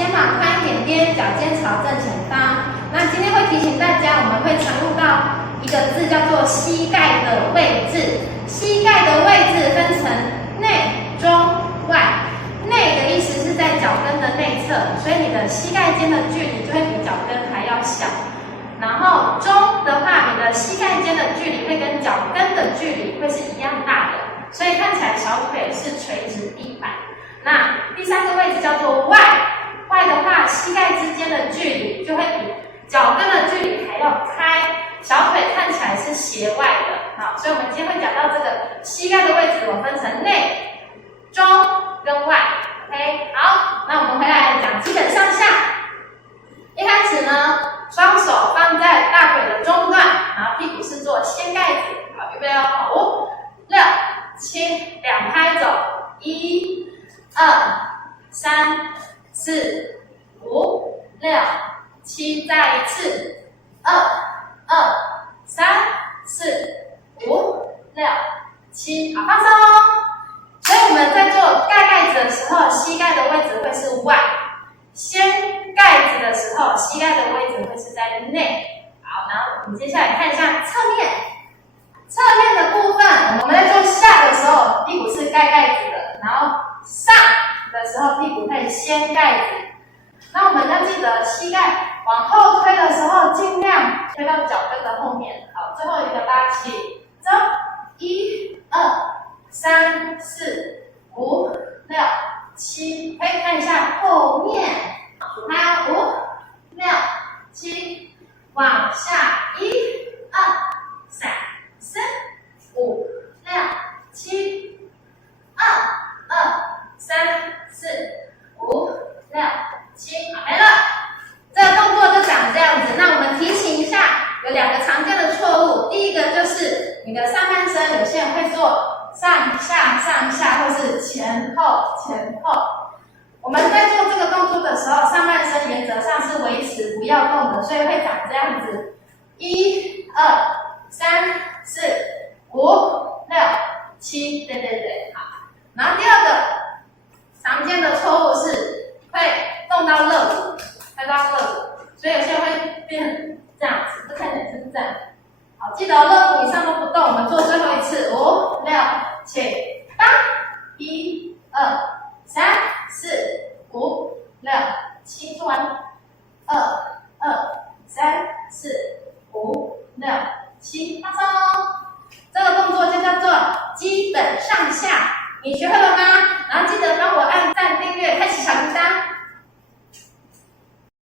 肩膀宽一点点，脚尖朝正前方。那今天会提醒大家，我们会常用到一个字叫做膝盖的位置。膝盖的位置分成内、中、外。内的意思是在脚跟的内侧，所以你的膝盖间的距离就会比脚跟还要小。然后中的话，你的膝盖间的距离会跟脚跟的距离会是一样大的，所以看起来小腿是垂直地板。那第三个位置叫做外，外的话，膝盖之间的距离就会比脚跟的距离还要开，小腿看起来是斜外的。好，所以我们今天会讲到这个膝盖的位置，我分成内、中跟外。OK， 好，那我们回来讲基本上下。一开始呢，双手放在大腿的中段，然后屁股是做掀盖子。好，预备哦，5、6、7，两拍走，1、2、3、4、5、6、7，再一次，2、3、4、5、6、7，好，放松。所以我们在做盖子的时候，膝盖的位置会是外；掀盖子的时候，膝盖的位置会是在内。好，然后我们接下来看一下侧面。侧面的部分，我们在做下的时候，屁股是盖子的，然后上的时候，屁股会掀盖子。那我们要记得，膝盖往后推的时候，尽量推到脚跟的后面。好，最后一个拉起，走，1、2、3、4、5、6、7，可以看一下后面，数拍5、6、7，往下1、2、3、4、5、6、7，2、3、4、5、6、7，好，没了。这个动作就长这样子。那我们提醒一下，有2个常见的错误。第一个就是你的上半身，有些人会做上下上下，或是前后前后。我们在做这个动作的时候，上半身原则上是维持不要动的，所以会长这样子：1、2、3、4、5、6、7，对，好。然后第二个常见的错误是会动到肋骨，所以有些人会变这样子，这看起来就是这样。好，记得肋骨以上都不动，我们做最后一次，5、6、7、8， 1、2、3、4、5、6、7，做完，2、3、4、5、6、7，放松。这个动作就叫做基本上下。你学会了吗？